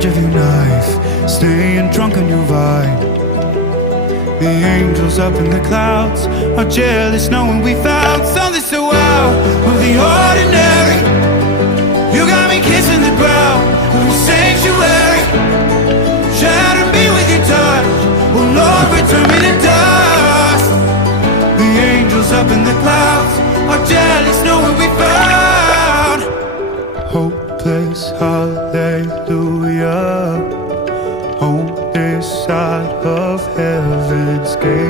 edge of your knife, staying drunk on your vine. The angels up in the clouds are jealous knowing we found something so out of the ordinary. You got me kissing the ground of your sanctuary. Shatter me with your touch, oh Lord, return me to dust. The angels up in the clouds are jealous knowing we found hopeless hallelujah on this side of heaven's gate.